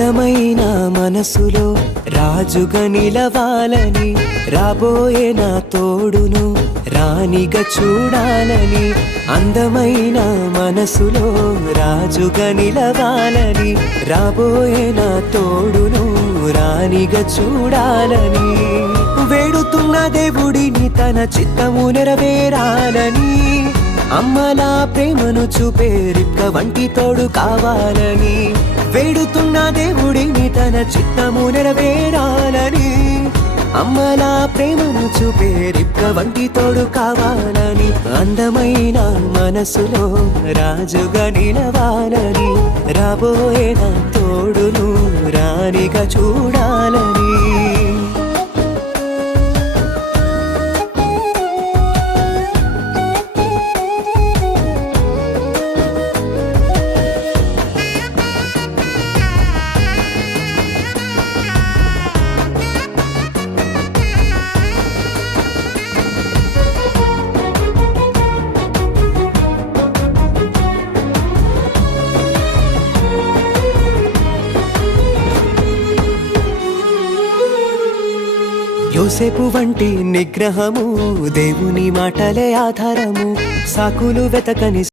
అందమైన మనసులో రాజుగా నిలవాలని, రాబోయే నా తోడును రాణిగా చూడాలని. అందమైన మనసులో రాజుగా నిలవాలని, రాబోయే నా తోడును రాణిగా చూడాలని. వేడుతున్న దేవుడిని తన చిత్తము నెరవేరాలని, అమ్మలా ప్రేమను చూపే రిబ్కా వంటి తోడు కావాలని. వేడుతున్న దేవుడిని తన చిత్తము నెరవేరాలని, అమ్మలా ప్రేమను చూపే రిబ్కా వంటి తోడు కావాలని. అందమైన మనసులో రాజుగా నిలవాలని, రాబోయే నా తోడును రాణిగా చూడాలని. యోసేపు వంటి నిగ్రహము, దేవుని మాటలే ఆధారము, సాకులు వెతకని